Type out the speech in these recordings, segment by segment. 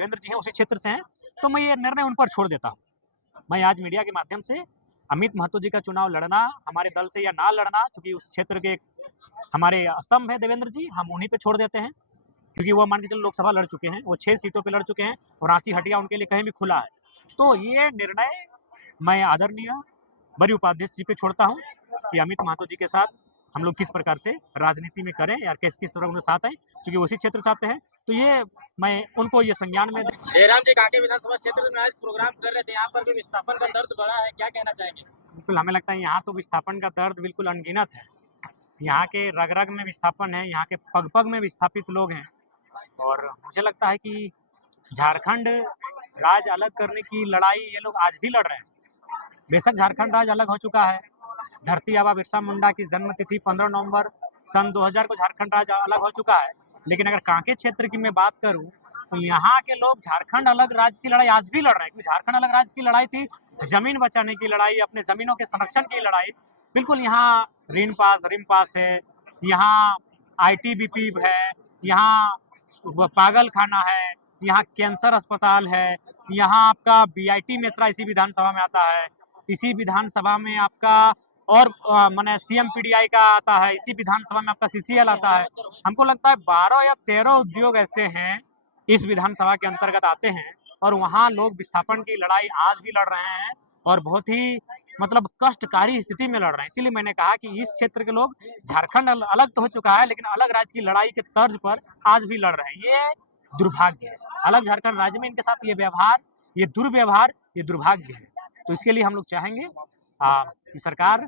देवेंद्र जी हैं उसी क्षेत्र से हैं, तो मैं ये निर्णय उन पर छोड़ देता हूँ। मैं आज मीडिया के माध्यम से अमित महतो जी का चुनाव लड़ना हमारे दल से या ना लड़ना, चूँकि उस क्षेत्र के हमारे स्तंभ है देवेंद्र जी, हम उन्हीं पे छोड़ देते हैं। क्योंकि वो मान के चलो लोकसभा लड़ चुके हैं, वो 6 सीटों पे लड़ चुके हैं और रांची हटिया उनके लिए कहीं भी खुला है। तो ये निर्णय मैं आदरणीय बड़ी उपाध्यक्ष जी पे छोड़ता हूँ कि अमित महतो जी के साथ हम लोग किस प्रकार से राजनीति में करें या किस तरह उनके साथ आए, क्योंकि उसी क्षेत्र से आते हैं। तो ये मैं उनको ये संज्ञान में जयराम जी कांके विधानसभा क्षेत्र में आज प्रोग्राम कर रहे थे, यहाँ पर भी विस्थापन का दर्द बढ़ा है, क्या कहना चाहेंगे? बिल्कुल हमें लगता है यहाँ तो विस्थापन का दर्द बिल्कुल अनगिनत है। यहाँ के रग-रग में विस्थापन है, यहाँ के पग-पग में विस्थापित लोग हैं और मुझे लगता है कि झारखंड राज्य अलग करने की लड़ाई ये लोग आज भी लड़ रहे हैं। बेशक झारखंड राज्य अलग हो चुका है, धरती आबा बिरसा मुंडा की जन्म तिथि 15 नवंबर सन 2000 को झारखंड राज्य अलग हो चुका है। लेकिन अगर कांके क्षेत्र की मैं बात करूं तो यहाँ के लोग झारखंड अलग राज्य की लड़ाई आज भी लड़ रहे हैं, क्योंकि झारखंड अलग राज्य की लड़ाई थी जमीन बचाने की लड़ाई, अपने जमीनों के संरक्षण की लड़ाई। बिल्कुल यहाँ रिन पास रिम पास है, यहाँ आईटीबीपी है, यहाँ पागल खाना है, यहाँ कैंसर अस्पताल है, यहाँ आपका बीआईटी मेसरा इसी विधानसभा में आता है, इसी विधानसभा में आपका और माने सीएमपीडीआई का आता है, इसी विधानसभा में आपका सीसीएल आता है। हमको लगता है 12 या 13 उद्योग ऐसे हैं इस विधानसभा के अंतर्गत आते हैं और वहाँ लोग विस्थापन की लड़ाई आज भी लड़ रहे हैं और बहुत ही मतलब कष्टकारी स्थिति में लड़ रहे हैं। इसीलिए मैंने कहा कि इस क्षेत्र के लोग झारखंड अलग तो हो चुका है लेकिन अलग राज्य की लड़ाई के तर्ज पर आज भी लड़ रहे हैं। ये दुर्भाग्य है, अलग झारखंड राज्य में इनके साथ ये व्यवहार, ये दुर्व्यवहार, ये दुर्भाग्य है। तो इसके लिए हम लोग चाहेंगे कि सरकार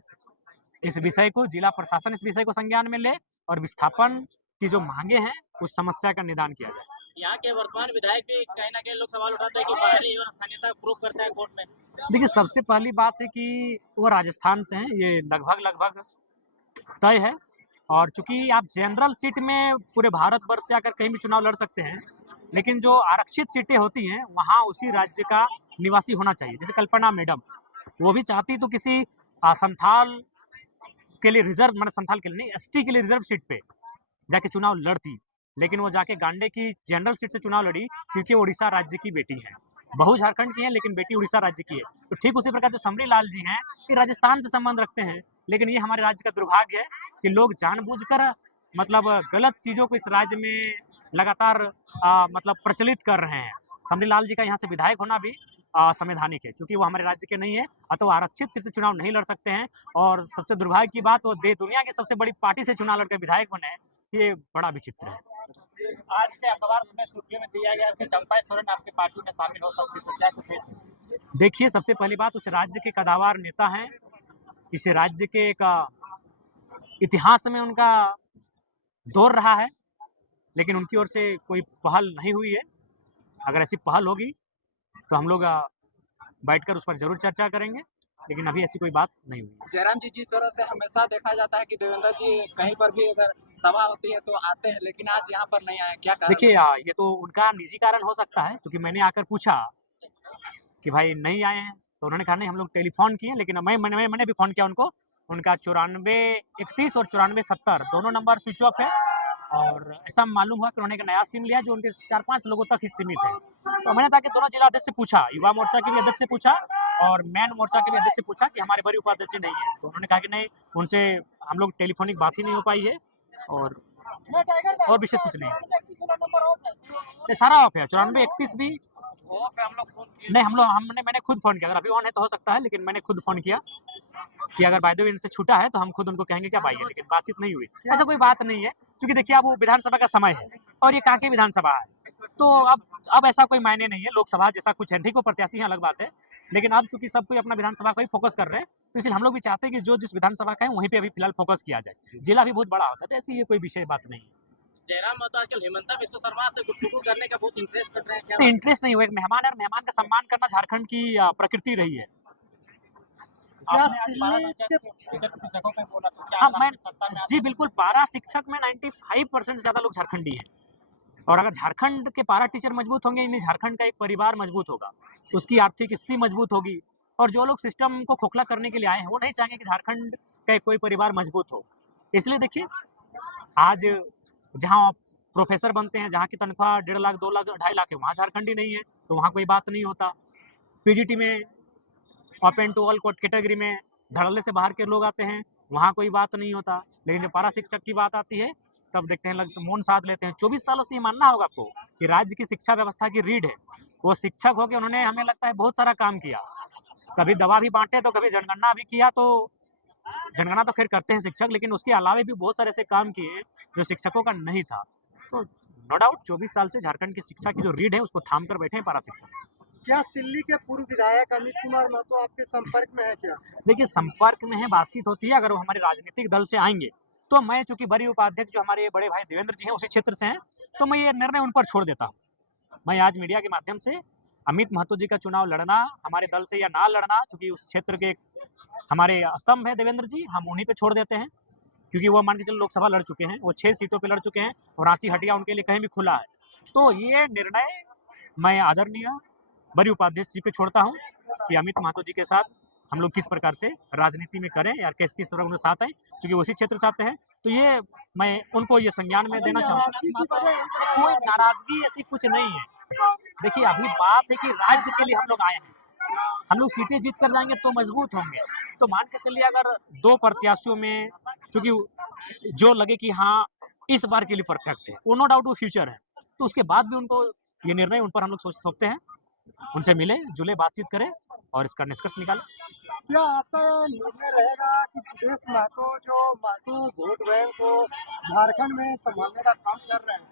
इस विषय को, जिला प्रशासन इस विषय को संज्ञान में ले और विस्थापन की जो मांगे हैं उस समस्या का निदान किया जाए। यहाँ के वर्तमान विधायक भी कहीं ना कहीं लोग सवाल उठाते हैं कि बाहरी और स्थानीयता प्रूव करता है कोर्ट में। देखिए सबसे पहली बात है कि वो राजस्थान से हैं, ये लगभग तय है और चूंकि आप जनरल सीट में पूरे भारतवर्ष से आकर कहीं भी चुनाव लड़ सकते हैं, लेकिन जो आरक्षित सीटें होती हैं वहाँ उसी राज्य का निवासी होना चाहिए। जैसे कल्पना मैडम, वो भी चाहती तो किसी संथाल के लिए रिजर्व, मतलब संथाल के लिए नहीं, एसटी के लिए रिजर्व सीट पे जाके चुनाव लड़ती, लेकिन वो जाके गांडे की जनरल सीट से चुनाव लड़ी क्योंकि वो उड़ीसा राज्य की बेटी है। बहू झारखंड की है लेकिन बेटी उड़ीसा राज्य की है। तो ठीक उसी प्रकार जो समरी लाल जी हैं ये राजस्थान से संबंध रखते हैं, लेकिन ये हमारे राज्य का दुर्भाग्य है कि लोग जानबूझकर मतलब गलत चीजों को इस राज्य में लगातार मतलब प्रचलित कर रहे हैं। समरी लाल जी का यहाँ से विधायक होना भी संवैधानिक है, चूंकि वो हमारे राज्य के नहीं है अतः वो आरक्षित सीट से चुनाव नहीं लड़ सकते हैं। और सबसे दुर्भाग्य की बात, वो दुनिया की सबसे बड़ी पार्टी से चुनाव लड़कर विधायक बने, ये बड़ा विचित्र है। आज के अखबार में सुर्खियों में दिया गया कि चंपाई सोरेन आपकी पार्टी में शामिल हो सकती, तो क्या कुछ है इसमें? देखिए सबसे पहली बात, उस राज्य के कदावर नेता हैं, इस राज्य के एक इतिहास में उनका दौर रहा है, लेकिन उनकी ओर से कोई पहल नहीं हुई है। अगर ऐसी पहल होगी तो हम लोग बैठकर उस पर जरूर चर्चा करेंगे, लेकिन अभी ऐसी कोई बात नहीं हुई। जयराम जी, जिस तरह से हमेशा देखा जाता है कि देवेंद्र जी कहीं पर भी अगर सभा होती है तो आते हैं, लेकिन आज यहाँ पर नहीं आए, क्या कारण? देखिए ये तो उनका निजी कारण हो सकता है, क्योंकि मैंने आकर पूछा कि भाई नहीं आए हैं तो उन्होंने कहा नहीं हम लोग टेलीफोन किए, लेकिन मैंने भी फ़ोन किया उनको, उनका 9431 और 9470 दोनों नंबर स्विच ऑफ है और ऐसा मालूम हुआ कि उन्होंने एक नया सिम लिया जो उनके 4-5 लोगों तक ही सीमित है। तो मैंने ताकि दोनों जिला अध्यक्ष से पूछा, युवा मोर्चा के भी अध्यक्ष से पूछा और मैन मोर्चा के भी अध्यक्ष से पूछा कि हमारे बड़ी उपाध्यक्ष नहीं है, तो उन्होंने कहा कि नहीं, उनसे हम लोग टेलीफोनिक बात ही नहीं हो पाई है और विशेष कुछ नहीं है। सारा ऑफ है, 9431 भी नहीं, मैंने खुद फ़ोन किया, अगर अभी ऑन है तो हो सकता है, लेकिन मैंने खुद फ़ोन किया कि अगर बाय द वे इनसे छूटा है तो हम खुद उनको कहेंगे कि आप आइए, लेकिन बातचीत नहीं हुई। ऐसा कोई बात नहीं है, क्योंकि देखिए अब वो विधानसभा का समय है और ये कांके विधानसभा है, तो अब ऐसा कोई मायने नहीं है। लोकसभा जैसा कुछ है, ठीक वो प्रत्याशी है अलग बात है, लेकिन अब चूंकि सब कोई अपना विधानसभा का ही फोकस कर रहे हैं, तो इसलिए हम लोग भी चाहते हैं कि जो जिस विधानसभा का है वहीं पे अभी फिलहाल फोकस किया जाए। जिला भी बहुत बड़ा होता है, तो ऐसी ये कोई विषय बात नहीं है। जयराम महतो आजकल हेमंता बिस्वा शर्मा से गुफ्तगू करने का बहुत इंटरेस्ट कर रहे हैं, क्या? इंटरेस्ट नहीं हुआ, एक मेहमान है और मेहमान का सम्मान करना झारखंड की प्रकृति रही है। जी बिल्कुल, पारा शिक्षक में 95% ज्यादा लोग झारखंडी हैं और अगर झारखंड के पारा टीचर मजबूत होंगे, यानी झारखंड का एक परिवार मजबूत होगा, उसकी आर्थिक स्थिति मजबूत होगी और जो लोग सिस्टम को खोखला करने के लिए आए हैं वो नहीं चाहेंगे कि झारखंड का कोई परिवार मजबूत हो। इसलिए देखिए आज जहाँ प्रोफेसर बनते हैं जहाँ की तनख्वाह 1.5 लाख 2 लाख 2.5 लाख है, वहाँ झारखंडी नहीं है, तो वहाँ कोई बात नहीं होता। पीजीटी में ओपन टू ऑल कैटेगरी में धड़ल्ले से बाहर के लोग आते हैं, वहाँ कोई बात नहीं होता। लेकिन जब पारा शिक्षक की बात आती है तब देखते हैं मौन साध लेते हैं। 24 सालों से ये मानना होगा आपको कि राज्य की शिक्षा व्यवस्था की रीढ़ है। वो शिक्षक हो के उन्होंने हमें लगता है बहुत सारा काम किया, कभी दवा भी बांटे तो कभी जनगणना भी किया। तो जनगणना तो खैर करते हैं शिक्षक, लेकिन उसके अलावा भी बहुत सारे ऐसे काम किए जो शिक्षकों का नहीं था। तो नो डाउट 24 साल से झारखंड की शिक्षा की जो रीढ़ है उसको थाम कर बैठे हैं पारा शिक्षक। क्या सिल्ली के पूर्व विधायक अमित कुमार महतो आपके संपर्क में है क्या? देखिए, संपर्क में है, बातचीत होती है। अगर वो हमारे राजनीतिक दल से आएंगे तो मैं, चूंकि बड़ी उपाध्यक्ष जो हमारे बड़े भाई देवेंद्र जी हैं उसी क्षेत्र से हैं, तो मैं ये निर्णय उन पर छोड़ देता हूँ। मैं आज मीडिया के माध्यम से अमित महतो जी का चुनाव लड़ना हमारे दल से या ना लड़ना, चूंकि उस क्षेत्र के हमारे स्तंभ है देवेंद्र जी, हम उन्हीं पे छोड़ देते हैं। क्योंकि वो मान के चलो लोकसभा लड़ चुके हैं, वो 6 सीटों पे लड़ चुके हैं और रांची हटिया उनके लिए कहीं भी खुला है। तो ये निर्णय मैं आदरणीय बड़ी उपाध्यक्ष जी पे छोड़ता हूँ कि अमित महतो जी के साथ हम लोग किस प्रकार से राजनीति में करें या किस तरह उनके साथ आए, क्योंकि उसी क्षेत्र से आते हैं। तो ये मैं उनको ये संज्ञान में देना चाहूँगा। कोई नाराजगी ऐसी कुछ नहीं है। देखिए, अभी बात है कि राज्य के लिए हम लोग आए हैं, हम लोग सीटें जीत कर जाएंगे तो मजबूत होंगे। तो मान के चलिए अगर 2 प्रत्याशियों में चूंकि जो लगे कि हाँ इस बार के लिए परफेक्ट है, वो नो डाउट वो फ्यूचर है, तो उसके बाद भी उनको ये निर्णय उन पर हम लोग सोचते हैं, उनसे मिले जुले, बातचीत करें और इसका निष्कर्ष निकालें। क्या आपका निर्णय रहेगा कि सुदेश महतो जो महतो वोट बैंक को झारखंड में संभालने का काम कर रहे हैं,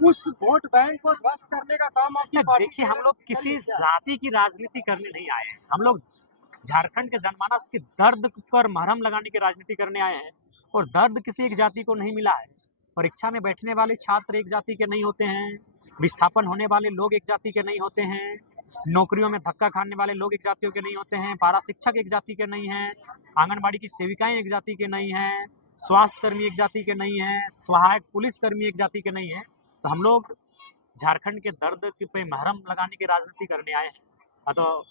उस वोट बैंक को ध्वस्त करने का काम आपकी पार्टी? देखिए, हम लोग किसी जाति की राजनीति करने नहीं आए हैं। हम लोग झारखंड के जनमानस के दर्द पर मरहम लगाने की राजनीति करने आए हैं, और दर्द किसी एक जाति को नहीं मिला है। परीक्षा में बैठने वाले छात्र एक जाति के नहीं होते हैं, विस्थापन होने वाले लोग एक जाति के नहीं होते हैं, नौकरियों में धक्का खाने वाले लोग एक जातियों के नहीं होते हैं, पारा शिक्षक एक जाति के नहीं हैं, आंगनबाड़ी की सेविकाएं एक जाति के नहीं हैं, स्वास्थ्य कर्मी एक जाति के नहीं हैं, सहायक पुलिस कर्मी एक जाति के नहीं हैं। तो हम लोग झारखंड के दर्द पे महरम लगाने की राजनीति करने आए हैं, तो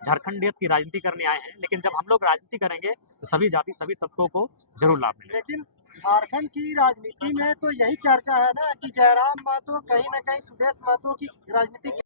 झारखंडियत की राजनीति करने आए हैं। लेकिन जब हम लोग राजनीति करेंगे तो सभी जाति सभी तबकों को जरूर लाभ मिलेगा। लेकिन झारखंड की राजनीति में तो यही चर्चा है ना कि जयराम महतो कहीं ना कहीं सुदेश महतो की राजनीति